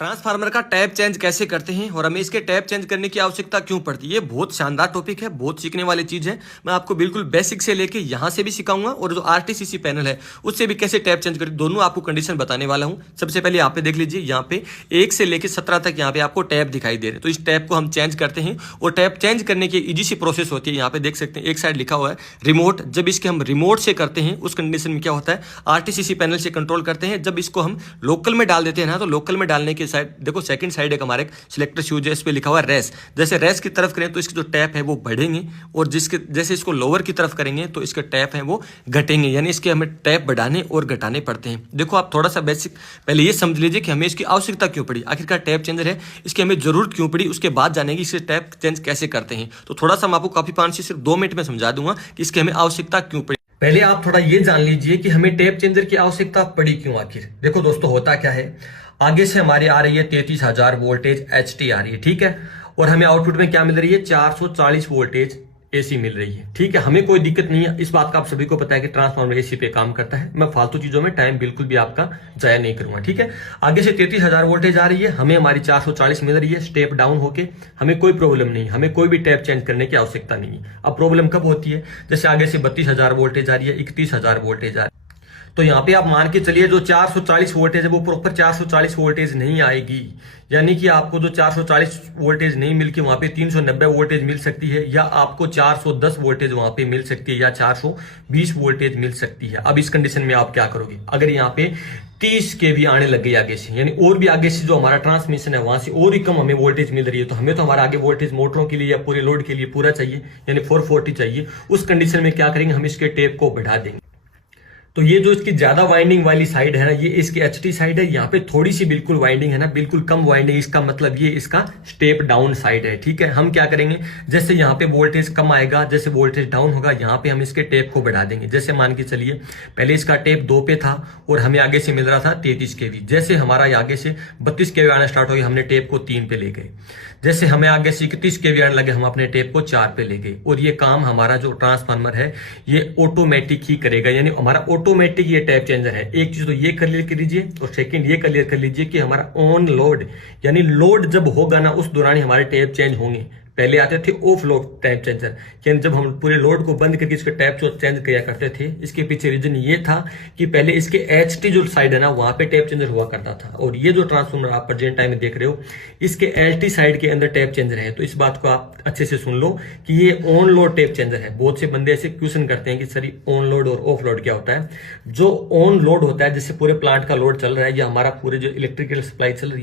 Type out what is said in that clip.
Transformer का tap change कैसे करते हैं और हमें इसके टैप चेंज करने की आवश्यकता क्यों पड़ती है। ये बहुत शानदार टॉपिक है, बहुत सीखने वाली चीज है। मैं आपको बिल्कुल बेसिक से लेके यहां से भी सिखाऊंगा और जो आरटीसीसी पैनल है उससे भी कैसे टैप चेंज करें, दोनों आपको कंडीशन बताने वाला हूं। सबसे पहले यहाँ पे देख लीजिए, यहाँ पे 1 से लेके 17 तक यहाँ पे आपको टैप दिखाई दे रहे हैं। तो इस टैप को हम चेंज करते हैं और टैप चेंज करने की इजी सी प्रोसेस होती है। यहाँ पे देख सकते हैं एक साइड लिखा हुआ है रिमोट। जब इसके हम रिमोट से करते हैं उस कंडीशन में क्या होता है, आरटीसीसी पैनल से कंट्रोल करते हैं। जब इसको हम लोकल में डाल देते हैं ना, तो लोकल में डालने के साइड देखो सेकंड साइड एक हमारे सिलेक्टर स्विच है, इस पे लिखा हुआ है रेस। जैसे रेस की तरफ करें तो इसके जो टैप है वो बढ़ेंगे और जिसके जैसे इसको लोअर की तरफ करेंगे तो इसके टैप है वो घटेंगे। यानी इसके हमें टैप बढ़ाने और घटाने पड़ते हैं। देखो आप थोड़ा सा बेसिक पहले ये समझ लीजिए कि हमें इसकी आवश्यकता क्यों पड़ी, आखिरकार टैप चेंजर है इसकी हमें जरूरत क्यों पड़ी। उसके बाद जानेंगे इससे टैप चेंज कैसे करते हैं। तो थोड़ा सा मैं आपको काफी पान से सिर्फ 2 मिनट में समझा दूंगा कि इसकी हमें आवश्यकता क्यों पड़ी। पहले आप थोड़ा ये जान लीजिए कि हमें टैप चेंजर की आवश्यकता पड़ी क्यों आखिर। देखो दोस्तों होता क्या है, आगे से हमारी आ रही है 33,000 वोल्टेज एचटी आ रही है, ठीक है। और हमें आउटपुट में क्या मिल रही है, 440 वोल्टेज एसी मिल रही है, ठीक है। हमें कोई दिक्कत नहीं है, इस बात का आप सभी को पता है कि ट्रांसफार्मर एसी पे काम करता है। मैं फालतू चीजों में टाइम बिल्कुल भी आपका जाया नहीं करूंगा, ठीक है। आगे से 33,000 वोल्टेज आ रही है, हमें हमारी 440 मिल रही है स्टेप डाउन होके। हमें कोई प्रॉब्लम नहीं, हमें कोई भी टैप चेंज करने की आवश्यकता नहीं है। अब प्रॉब्लम कब होती है, जैसे आगे से 32,000 वोल्टेज आ रही है, 31,000 वोल्टेज आ रही है, तो यहाँ पे आप मान के चलिए जो 440 वोल्टेज है वो प्रॉपर 440 वोल्टेज नहीं आएगी। यानी कि आपको जो 440 वोल्टेज नहीं मिल के वहां पे 390 वोल्टेज मिल सकती है, या आपको 410 वोल्टेज वहां पे मिल सकती है, या 420 वोल्टेज मिल सकती है। अब इस कंडीशन में आप क्या करोगे, अगर यहाँ पे 30 के भी आने लग गई आगे से, यानी और भी आगे से जो हमारा ट्रांसमिशन है वहां से और ही कम हमें वोल्टेज मिल रही है, तो हमें तो हमारा आगे वोल्टेज मोटरों के लिए या पूरे लोड के लिए पूरा चाहिए, यानी 440 चाहिए। उस कंडीशन में क्या करेंगे, हम इसके टेप को बढ़ा देंगे। तो ये जो इसकी ज्यादा वाइंडिंग वाली साइड है ना, ये इसकी एचटी साइड है। यहाँ पे थोड़ी सी बिल्कुल वाइंडिंग है ना, बिल्कुल कम वाइंडिंग, इसका मतलब ये इसका स्टेप डाउन साइड है, ठीक है। हम क्या करेंगे, जैसे यहाँ पे वोल्टेज कम आएगा, जैसे वोल्टेज डाउन होगा, यहाँ पे हम इसके टेप को बढ़ा देंगे। जैसे मान के चलिए पहले इसका टेप 2 पे था और हमें आगे से मिल रहा था 33 के वी। जैसे हमारा आगे से 32 के वी आना स्टार्ट हो गया, हमने टेप को 3 पे ले गए। जैसे हमें आगे से 31 के वी आने लगे, हम अपने टेप को 4 पे ले गए। और ये काम हमारा जो ट्रांसफार्मर है ये ऑटोमेटिक ही करेगा, यानी हमारा ऑटोमेटिक ये टैप चेंजर है। एक चीज तो ये क्लियर कर लीजिए और सेकंड ये क्लियर कर लीजिए कि हमारा ऑन लोड, यानी लोड जब होगा ना उस दौरान ही हमारे टैप चेंज होंगे। पहले आते थे ऑफ लोड टैप चेंजर, यानी जब हम पूरे लोड को बंद करके इसके टैप चेंज किया करते थे। इसके पीछे रीजन ये था कि पहले इसके एचटी जो साइड है ना वहां पे टैप चेंजर हुआ करता था, और ये जो ट्रांसफार्मर आप प्रेजेंट टाइम में देख रहे हो इसके एचटी साइड के अंदर टैप चेंजर है। तो इस बात को आप अच्छे से सुन लो कि ये ऑन लोड टैप चेंजर है। बहुत से बंदे ऐसे क्वेश्चन करते हैं कि सर ऑन लोड और ऑफ लोड क्या होता है। जो ऑन लोड होता है, जैसे पूरे प्लांट का लोड चल रहा है या हमारा पूरे जो इलेक्ट्रिकल सप्लाई चल रही है,